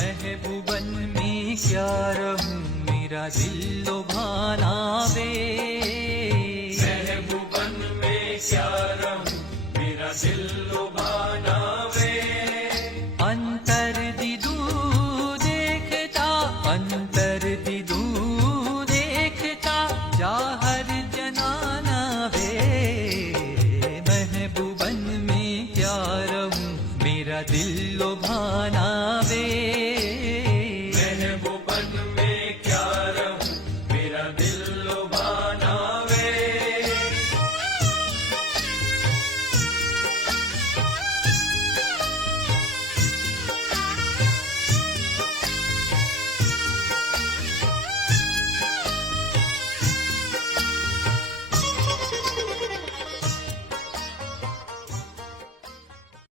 महबूबन में क्या रहूं मेरा दिल लुभाना वे महबूबन में क्या रहूं मेरा दिल लुभाना वे अंतर दिदू देखता अंतर दिदू देखता जाहर जनाना वे महबूबन में क्या रहूं मेरा दिल लुभाना Manila.